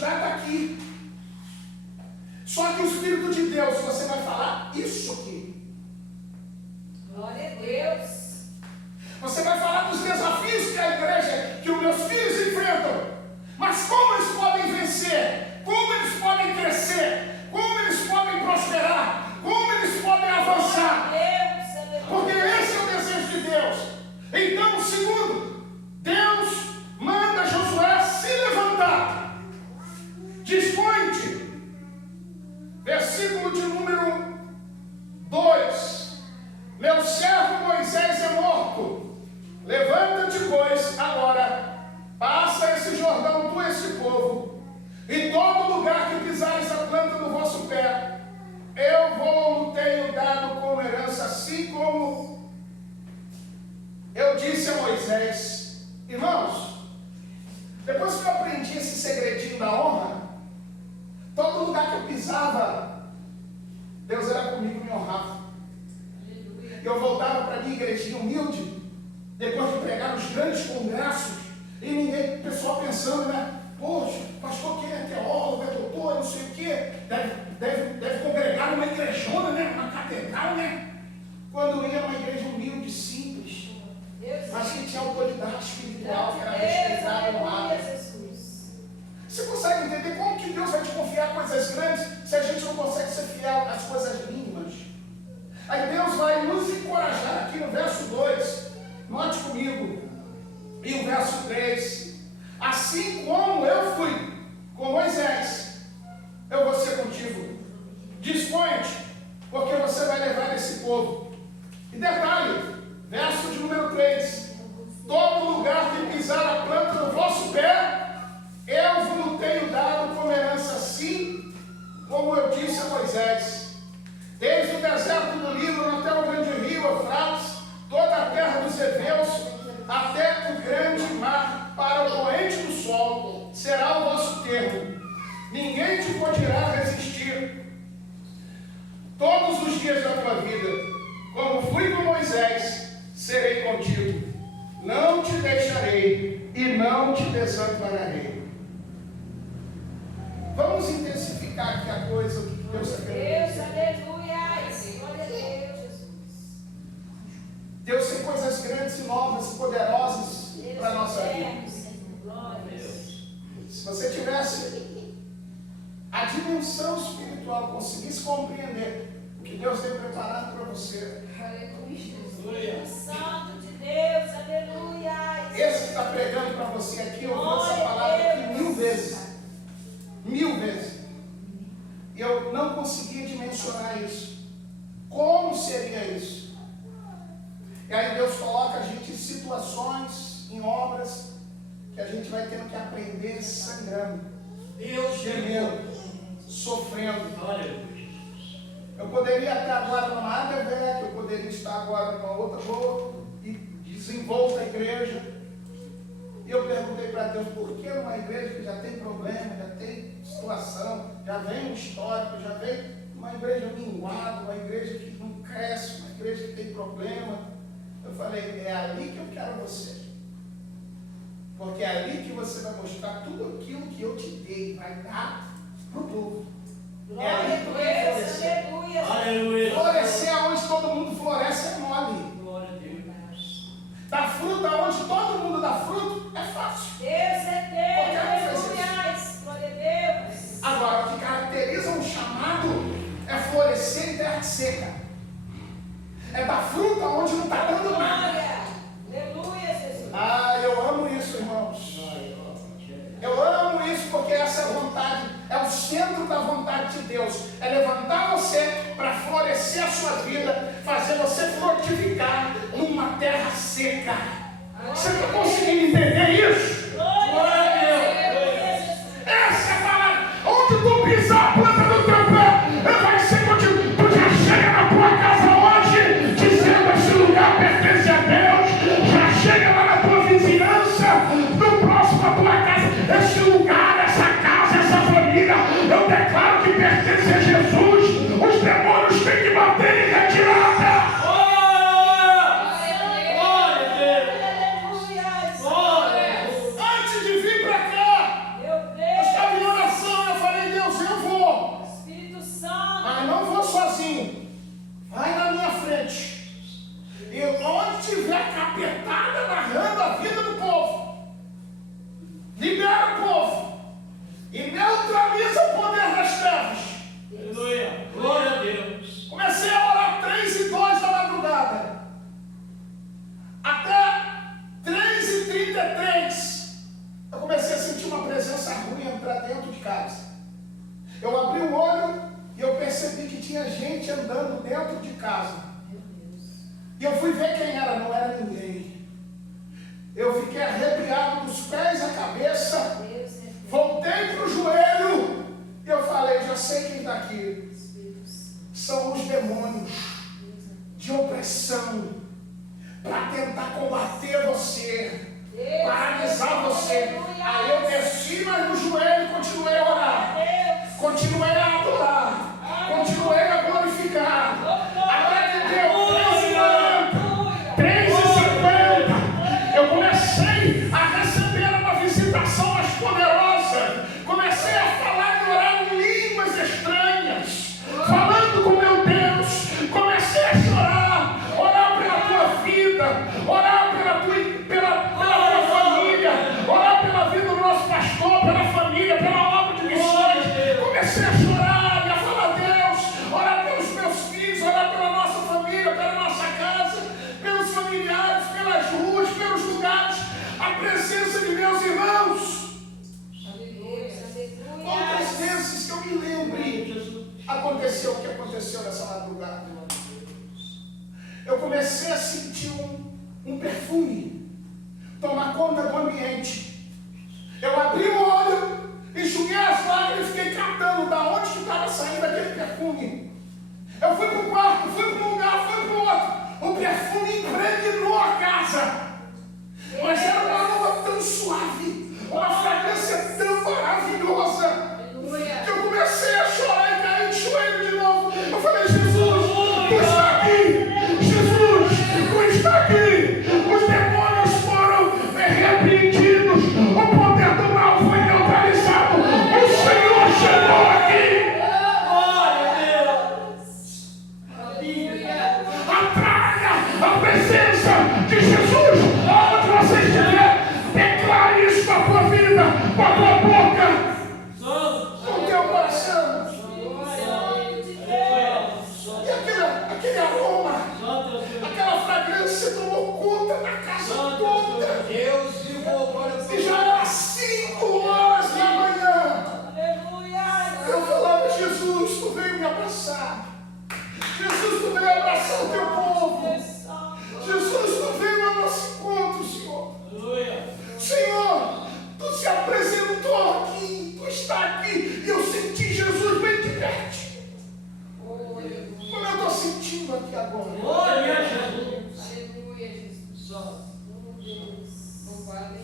ministrar está aqui. Só que o Espírito de Deus, você vai falar isso aqui. Glória a Deus. Você vai falar dos desafios que a igreja, que os meus filhos enfrentam. Mas como eles podem vencer? Como eles podem crescer? Como eles podem prosperar? Como eles podem avançar? Porque esse é o desejo de Deus. Então, segundo, Deus manda Josué se levantar. Dispõe-te. Versículo de número 2. Meu servo Moisés é morto. Levanta-te, pois, agora, passa esse Jordão, tu e esse povo, e todo lugar que pisares a planta do vosso pé, eu vou tenho dado como herança, assim como eu disse a Moisés. Irmãos, depois que eu aprendi esse segredinho da honra, todo lugar que eu pisava, Deus era comigo e me honrava. Eu voltava para a minha igrejinha humilde, depois de pregar nos grandes congressos, e ninguém, o pessoal pensando, né? Poxa, pastor que é teólogo, é doutor, não sei o quê, deve congregar numa igrejona, né? Uma catedral, né? Quando ia numa igreja humilde, simples, mas que tinha autoridade espiritual, que era respeitada e honrada. Você consegue entender como que Deus vai te confiar coisas grandes se a gente não consegue ser fiel às coisas mínimas? Aí Deus vai nos encorajar aqui no verso 2, note comigo, e o verso 3, assim como eu fui com Moisés, eu vou ser contigo. Dispõe-te, porque você vai levar esse povo. E detalhe, verso de número 3, todo lugar que pisar a planta do vosso pé, eu vos tenho dado como herança, assim como eu disse a Moisés. Desde o deserto do Líbano até o grande rio Eufrates, toda a terra dos heveus, até o grande mar, para o poente do sol, será o vosso termo. Ninguém te poderá resistir todos os dias da tua vida. Como fui com Moisés, serei contigo. Não te deixarei e não te desampararei. Vamos intensificar aqui a coisa que Deus está querendo dizer. Aleluia. Glória a Deus, Jesus. Deus tem coisas grandes e novas e poderosas para a nossa vida. Se você tivesse a dimensão espiritual, conseguisse compreender o que Deus tem preparado para você. Aleluia. Santo de Deus, aleluia. Esse que está pregando para você aqui, eu ouvi essa palavra aqui 1000 vezes. 1000 vezes. E eu não conseguia dimensionar isso. Como seria isso? E aí Deus coloca a gente em situações, em obras, que a gente vai tendo que aprender sangrando, gemendo, sofrendo. Eu poderia estar agora numa ABVEC, eu poderia estar agora numa outra boa e desenvolta a igreja. E eu perguntei para Deus, por que uma igreja que já tem problema, já tem situação, já vem um histórico, já vem uma igreja minguada, uma igreja que não cresce, uma igreja que tem problema. Eu falei, é ali que eu quero você. Porque é ali que você vai mostrar tudo aquilo que eu te dei, vai dar para o povo. É ali que eu quero florescer. Aleluia. Florescer onde todo mundo floresce é mole. Dar fruta onde todo mundo dá fruto é fácil. Deus é Deus, aleluia. Glória a Deus. Agora, o que caracteriza um chamado é florescer em terra seca. É dar fruta onde não está dando nada. Aleluia, Jesus. Ah, eu amo isso, irmãos. Eu amo isso porque essa é a vontade, é o centro da vontade de Deus. É levantar você para florescer a sua vida, fazer você frutificar numa terra seca. Você está conseguindo entender isso? Glória a Deus. Essa é a palavra. Onde tu pisar a planta do teu pé, vai ser contigo. Tu já chega na tua casa hoje, dizendo esse lugar pertence a Deus. Já chega lá na tua vizinhança, no próximo a tua casa. Esse lugar, essa casa, essa família, eu declaro que pertence a Jesus. Os demônios têm que bater em retirada. Glória a Deus. era? Não era ninguém. Eu fiquei arrepiado dos pés à cabeça, voltei para o joelho e eu falei, já sei quem está aqui. São os demônios de opressão para tentar combater você, paralisar você. Aí eu desci mais no joelho e continuei a orar, continuei a adorar, continuei a glorificar. Até que deu 3h50, eu comecei a receber uma visitação mais poderosa. Comecei a falar e orar em línguas estranhas, falando com meu Deus. Comecei a chorar, orar pela tua vida, orar pela tua família, orar pela vida do nosso pastor, pela família, pela obra de missões. Comecei a chorar e a falar a Deus, orar pelos meus filhos, orar pela nossa família, pela nossa casa, pelos familiares, pelas ruas, pelos lugares. A presença de meus irmãos. Quantas vezes que eu me lembre, aconteceu o que aconteceu nessa madrugada. Eu comecei a sentir um perfume tomar conta do ambiente. Eu abri o olho, enxuguei as lágrimas e fiquei catando da onde que estava saindo aquele perfume. Eu fui para o quarto, fui para um lugar, fui para o outro. O perfume impregnou a casa. Mas era uma aroma tão suave, uma fragrância tão maravilhosa, que eu comecei a chorar e cair de joelho de novo. Eu falei, Jesus, tu está aqui. Jesus, tu está aqui. Os demônios foram repreendidos. O poder do mal foi neutralizado. O Senhor chegou aqui. Atraia a presença de Jesus onde você estiver. Declare isso com a tua vida, com a tua boca, com o teu coração. E aquele aroma, aquela fragrância tomou conta da casa toda. E já era 5 horas da manhã. Eu falava, Jesus, tu veio me abraçar. Jesus, tu veio abraçar o teu povo. Jesus, tu veio ao nosso encontro, Senhor. Senhor, tu se apresentou aqui, tu está aqui. E eu senti Jesus bem de perto. Como eu estou sentindo aqui agora. Glória a Jesus. Aleluia, Jesus. Louvado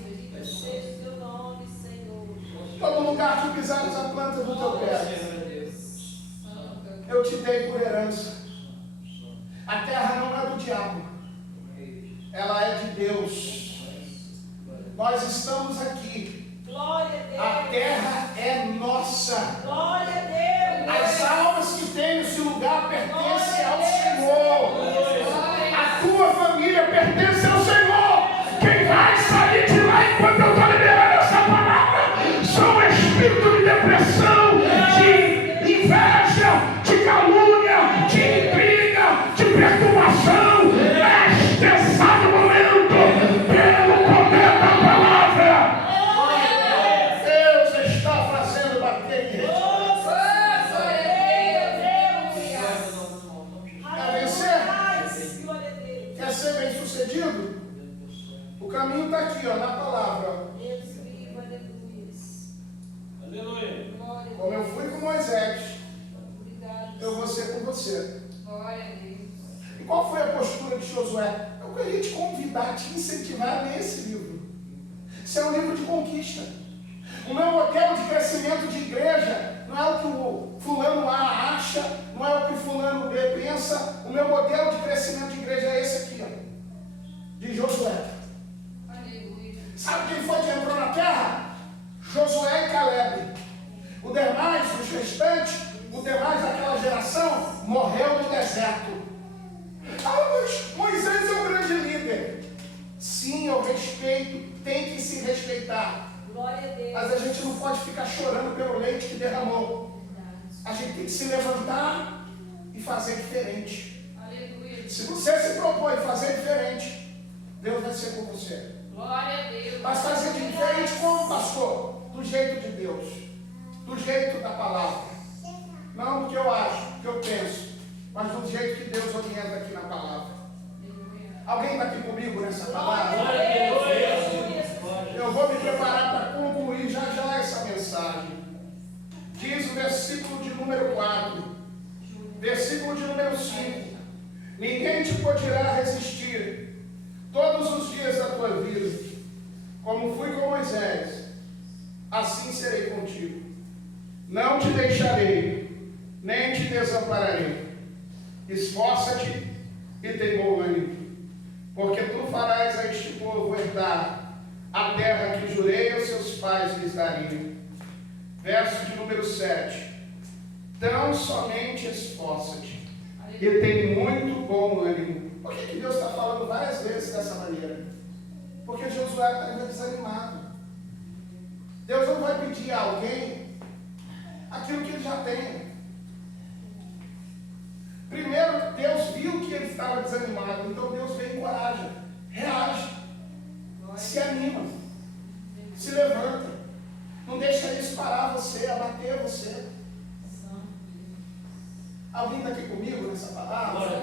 seja o teu nome, Senhor. Todo lugar que pisares a planta do teu pé, eu te dei por herança. A terra não é do diabo, ela é de Deus. Nós estamos aqui. Glória a Deus. A terra é nossa. Glória a Deus. As almas que têm esse lugar pertencem ao Senhor. A tua família pertence ao Senhor. Quem vai sair de lá enquanto eu estou liberando essa palavra são espíritos de depressão, de inveja, de calúnia, de intriga, de perturbação. Neste exato momento, pelo poder da palavra, Deus está fazendo bater em rede. Quer vencer? Quer ser bem sucedido? O caminho está aqui, ó, na palavra. Como eu fui com Moisés, eu vou ser com você. E qual foi a postura de Josué? Eu queria te convidar, te incentivar a ler esse livro. Isso é um livro de conquista. O meu modelo de crescimento de igreja não é o que o fulano A acha, não é o que o fulano B pensa. O meu modelo de crescimento de igreja é esse aqui, ó, de Josué. Sabe quem foi que entrou na terra? Josué e Caleb. O demais, os restantes, o demais daquela geração, morreu no deserto. Ah, mas Moisés é um grande líder. Sim, eu respeito, tem que se respeitar. Glória a Deus. Mas a gente não pode ficar chorando pelo leite que derramou. A gente tem que se levantar e fazer diferente. Aleluia. Se você se propõe fazer diferente, Deus vai ser com você. Glória a Deus. Mas fazer diferente como, pastor? Do jeito de Deus. Do jeito da palavra. Não do que eu acho, do que eu penso, mas do jeito que Deus orienta aqui na palavra. Alguém está aqui comigo nessa palavra? Glória a Deus. Eu vou me preparar para concluir já já essa mensagem. Diz o versículo de número 4, versículo de número 5: ninguém te poderá resistir todos os dias da tua vida. Como fui com Moisés, assim serei contigo. Não te deixarei, nem te desampararei. Esforça-te e tem bom ânimo, porque tu farás a este povo herdar a terra que jurei aos seus pais lhes daria. Verso de número 7: tão somente esforça-te e tem muito bom ânimo. Por que Deus está falando várias vezes dessa maneira? Porque Josué está ainda desanimado. Deus não vai pedir a alguém aquilo que ele já tem. Primeiro, Deus viu que ele estava desanimado, então Deus vem e encoraja, reage, se anima, se levanta, não deixa isso parar você, abater você. Alguém está aqui comigo nessa palavra?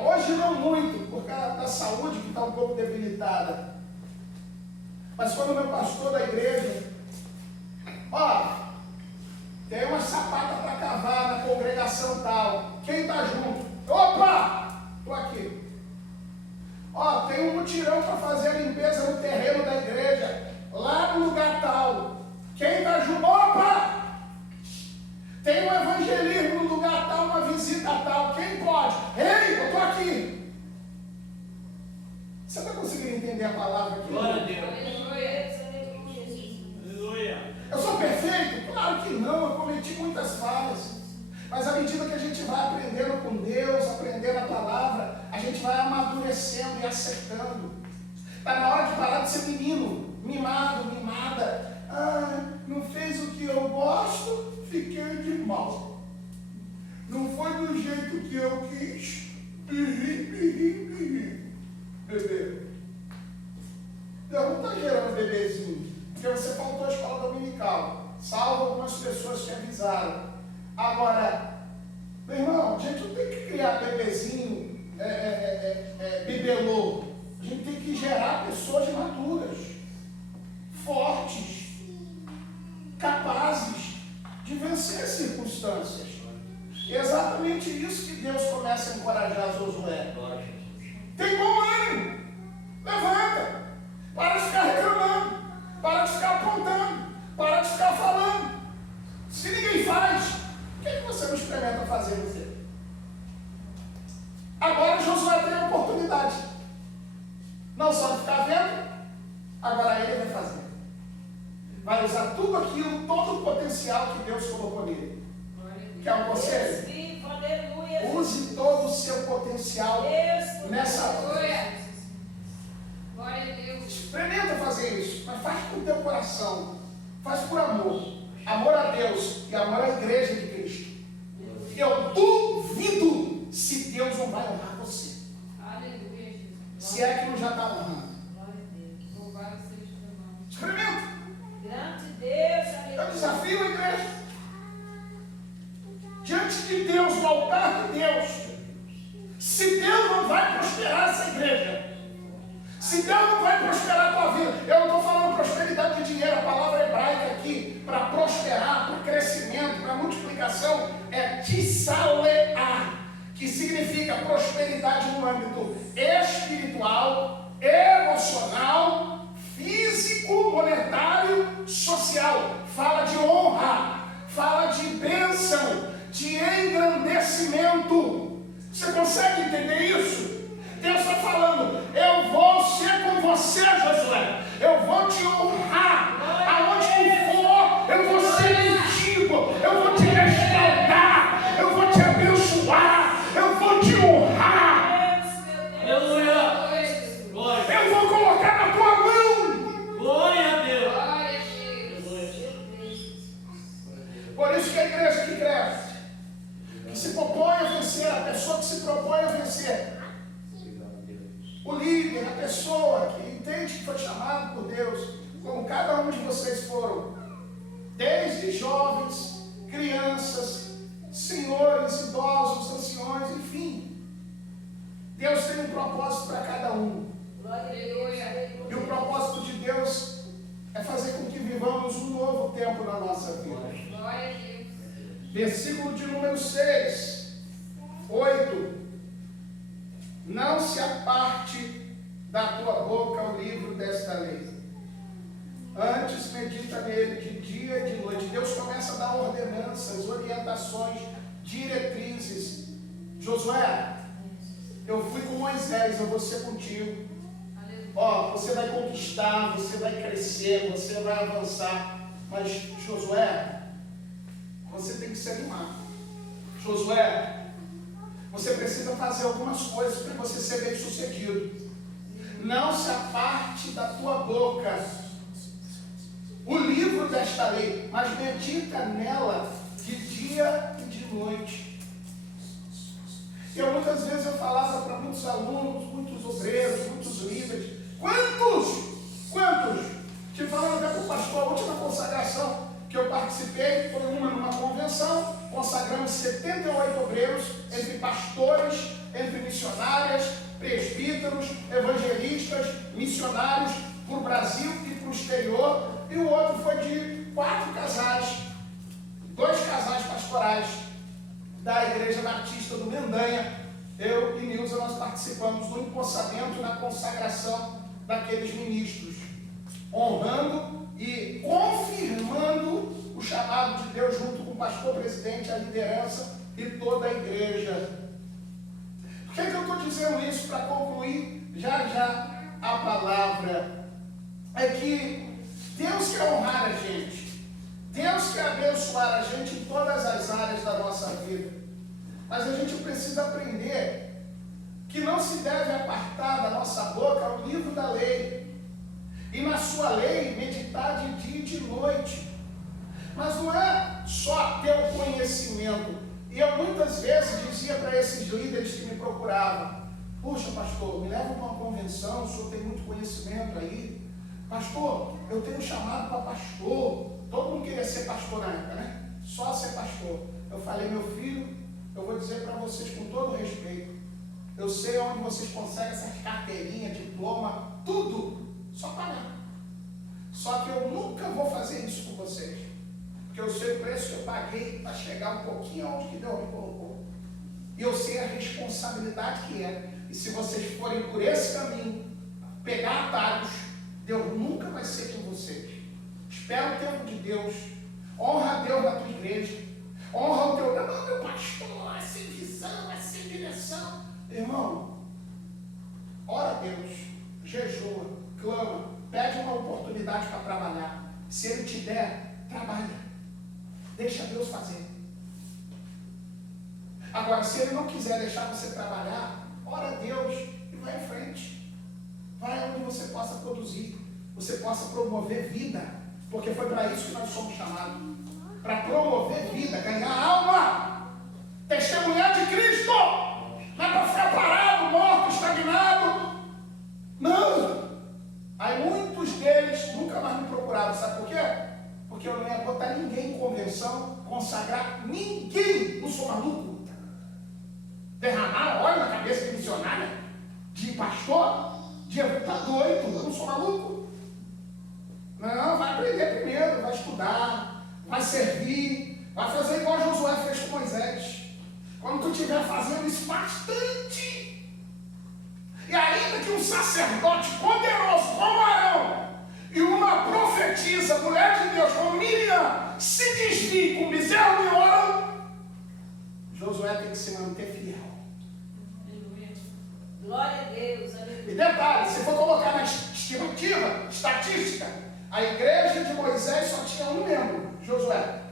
Hoje não muito, por causa da saúde que está um pouco debilitada. Mas quando o meu pastor da igreja, tem uma sapata para cavar na congregação tal, quem está junto? Opa! Estou aqui. Tem um mutirão para fazer a limpeza no terreno da igreja, lá no lugar tal, quem está junto? Opa! Tem um evangelismo no lugar tal, uma visita tal, quem pode? Ei, eu estou aqui. Você está conseguindo entender a palavra aqui? Glória a Deus. Eu sou perfeito? Claro que não, eu cometi muitas falhas. Mas à medida que a gente vai aprendendo com Deus, aprendendo a palavra, a gente vai amadurecendo e acertando. Está na hora de parar de ser menino, mimado, mimada. Não fez o que eu gosto, fiquei de mal. Não foi do jeito que eu quis. Bebê. Deus não está gerando bebezinho, porque você faltou à escola dominical. Salvo algumas pessoas que avisaram. Agora, meu irmão, a gente não tem que criar bebezinho, bibelô. A gente tem que gerar pessoas maduras, fortes, capazes de vencer as circunstâncias. E é exatamente isso que Deus começa a encorajar Josué. Tem bom ânimo, levanta, para de ficar reclamando, para de ficar apontando, para de ficar falando. Se ninguém faz, o que você não experimenta fazer você? Agora Josué tem a oportunidade, não só de ficar vendo, agora ele vai fazer. Vai usar tudo aquilo, todo o potencial que Deus colocou nele. Quer um conselho? Use todo o seu potencial nessa hora. Experimenta fazer isso, mas faz com o teu coração. Faz por amor. Amor a Deus e amor à igreja de Cristo. Eu duvido se Deus não vai honrar você. Se é que não já está honrando. Experimenta. Eu desafio a igreja. Diante de Deus, no altar de Deus, se Deus não vai prosperar essa igreja, se Deus não vai prosperar a tua vida, eu não estou falando prosperidade de dinheiro, a palavra hebraica aqui, para prosperar, para crescimento, para multiplicação, é tissaleah, que significa prosperidade no âmbito espiritual, emocional, físico, monetário, social. Fala de honra, fala de bênção, de engrandecimento. Você consegue entender isso? Deus está falando, eu vou ser com você, Josué. Eu vou te honrar. Aonde tu for, eu vou ser contigo. Eu vou te respaldar. Eu vou te abençoar. Eu vou te honrar. Aleluia. Eu vou colocar na tua mão. Glória a Deus. Por isso que a igreja que cresce, que se propõe a vencer, a pessoa que se propõe a vencer, o líder, a pessoa que entende que foi chamado por Deus, como cada um de vocês foram, desde jovens, crianças, senhores, idosos, anciões, enfim, Deus tem um propósito para cada um. E o propósito de Deus é fazer com que vivamos um novo tempo na nossa vida. Versículo de número 6, 8. Não se aparte da tua boca o livro desta lei. Antes medita nele de dia e de noite. Deus começa a dar ordenanças, orientações, diretrizes. Josué, eu fui com Moisés, eu vou ser contigo. Ó, você vai conquistar, você vai crescer, você vai avançar. Mas Josué, você tem que se animar. Josué, você precisa fazer algumas coisas para você ser bem sucedido. Não se aparte da tua boca o livro desta lei, mas medita nela de dia e de noite. Muitas vezes eu falava para muitos alunos, muitos obreiros, muitos líderes, quantos te falando até para o pastor, a última consagração que eu participei foi numa convenção, consagramos 78 obreiros, entre pastores, entre missionárias, presbíteros, evangelistas, missionários para o Brasil e para o exterior, e o outro foi de 4 casais, 2 casais pastorais da Igreja Batista do Mendanha. Eu e Nilza, nós participamos do empossamento e na consagração daqueles ministros, honrando e confirmando o chamado de Deus junto com o pastor presidente, a liderança e toda a igreja. Por que eu estou dizendo isso? Para concluir já a palavra. É que Deus quer honrar a gente. Deus quer abençoar a gente em todas as áreas da nossa vida. Mas a gente precisa aprender que não se deve apartar da nossa boca o livro da lei. E na sua lei meditar de dia e de noite. Mas não é só ter o conhecimento. E eu muitas vezes dizia para esses líderes que me procuravam: puxa, pastor, me leva para uma convenção, o senhor tem muito conhecimento aí. Pastor, eu tenho chamado para pastor. Todo mundo queria ser pastor na época, né? Só ser pastor. Eu falei: meu filho, eu vou dizer para vocês com todo respeito, eu sei onde vocês conseguem essas carteirinhas, diploma, tudo, só pagar. Só que eu nunca vou fazer isso com vocês, porque eu sei o preço que eu paguei para chegar um pouquinho aonde que Deus me colocou. E eu sei a responsabilidade que é. E se vocês forem por esse caminho, pegar atalhos, Deus nunca vai ser com vocês. Espera o tempo de Deus, honra a Deus na tua igreja, honra o teu, não, meu pastor, é sem visão, é sem direção. Irmão, ora a Deus, jejua, clama, pede uma oportunidade para trabalhar. Se Ele te der, trabalha. Deixa Deus fazer. Agora, se Ele não quiser deixar você trabalhar, ora a Deus e vai em frente. Vai onde você possa produzir, você possa promover vida, porque foi para isso que nós somos chamados, para promover vida, ganhar alma, testemunhar de Cristo. Não é para ficar parado, morto, estagnado. Não. Aí muitos deles nunca mais me procuraram. Sabe por quê? Porque eu não ia botar ninguém em convenção, consagrar ninguém. Não sou maluco. Derramar óleo na cabeça de missionária, de pastor, de tá doido. Eu não sou maluco. Não, vai aprender primeiro, vai estudar, vai servir, vai fazer igual Josué fez com Moisés. Quando tu estiver fazendo isso bastante, e ainda que um sacerdote poderoso como Arão e uma profetisa, mulher de Deus como Miriam, se desvie com bezerro de ouro, Josué tem que se manter fiel. Glória a Deus. Aleluia. E detalhe, se for colocar na estimativa, estatística, a igreja de Moisés só tinha um membro, Josué.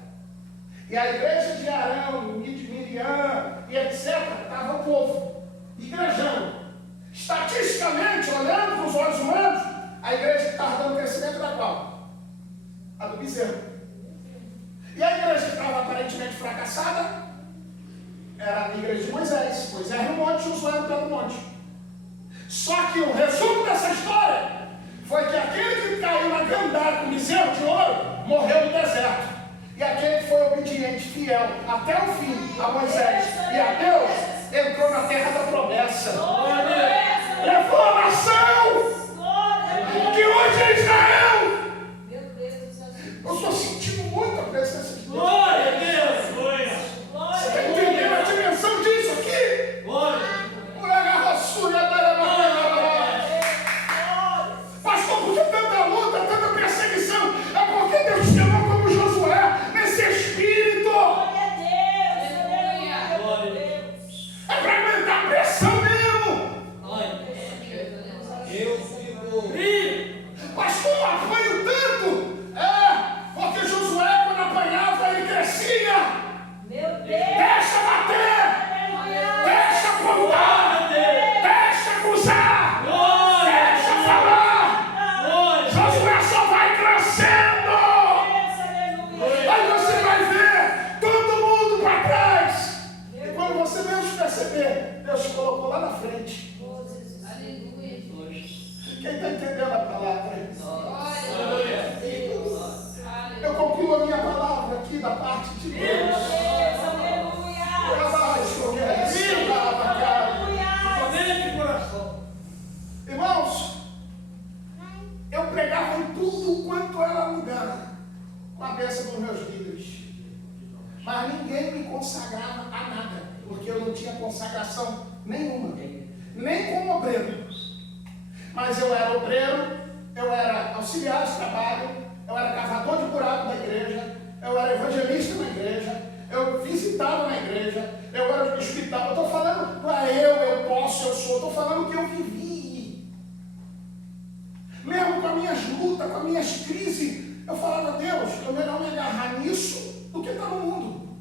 E a igreja de Arão, de Miriam e etc., estava o povo, igrejando. Estatisticamente, olhando com os olhos humanos, a igreja que estava dando crescimento era qual? A do bezerro. E a igreja que estava aparentemente fracassada era a igreja de Moisés. Moisés no monte, Josué no pé do monte. Só que o resumo dessa história foi que aquele que caiu na gandaia com bezerro de ouro morreu no deserto. E aquele que foi obediente, fiel até o fim a Moisés e a Deus, entrou na terra da promessa. Glória a Deus. Levou a nação que hoje é Israel. Meu Deus do céu. Eu estou sentindo muito a presença de Deus. Glória a Deus. Glória. Você está entendendo a dimensão disso aqui? Glória. Pastor, por que tanta luta, tanta perseguição? É porque Deus chamou como Josué nesse espírito. Glória a Deus. Aleluia. É para aguentar a pressão mesmo. Eu fico. Pastor, eu apanho tanto. Porque Josué, quando apanhava, ele crescia. Meu Deus. Deixa bater. Aleluia. Deixa apontar. Deixa cruzar. Deixa falar. Josué só vai crescendo. Aí você vai ver todo mundo para trás. E quando você menos perceber, Deus te colocou lá na frente. Quem está entendendo a palavra? Eu concluo a minha palavra aqui da parte de Deus. Somente o coração. Irmãos, eu pregava em tudo quanto era lugar, com a bênção dos meus líderes. Mas ninguém me consagrava a nada, porque eu não tinha consagração nenhuma, nem como obreiro. Mas eu era obreiro, eu era auxiliar de trabalho, eu era cavador de buraco da igreja, eu era evangelista na igreja, eu visitava na igreja, eu era hospital. Eu estou falando, não é eu posso, eu sou, estou falando o que eu vivi. Mesmo com as minhas lutas, com as minhas crises, eu falava, Deus, é melhor me agarrar nisso do que estar no mundo.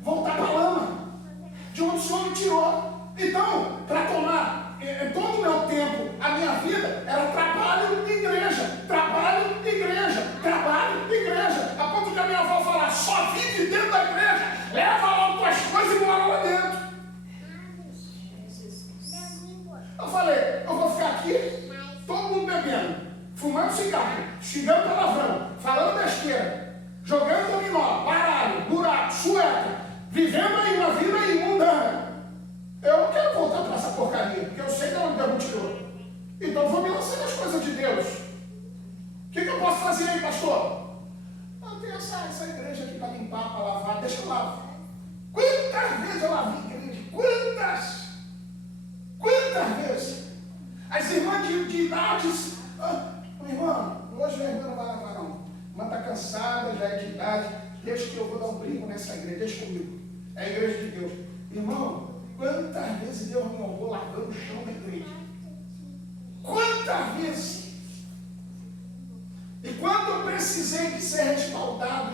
Voltar para a lama, de onde o Senhor me tirou. Então, para tomar todo o meu tempo, a minha vida era trabalho e igreja, trabalho e igreja, trabalho e igreja. A ponto de a minha avó falar, só vive dentro da igreja, leva logo tuas coisas e mora lá dentro. Eu falei, eu vou ficar aqui, todo mundo bebendo, fumando cigarro, xingando palavrão, falando besteira, jogando dominó, baralho, buraco, sueca, vivendo aí uma vida imunda. Eu não quero voltar para essa porcaria, porque eu sei de onde Deus me tirou. Então vou me lançar nas coisas de Deus. O que eu posso fazer aí, pastor? Não, tem essa igreja aqui para limpar, para lavar, deixa eu lavar. Quantas vezes eu lavei igreja? Quantas vezes? As irmãs de idades. Irmã, hoje a irmã não vai lavar não. A irmã está cansada, já é de idade. Deixa que eu vou dar um brinco nessa igreja, deixa comigo. É a igreja de Deus. Irmão, quantas vezes Deus me honrou lavando o chão da igreja? Quantas vezes? E quando eu precisei de ser respaldado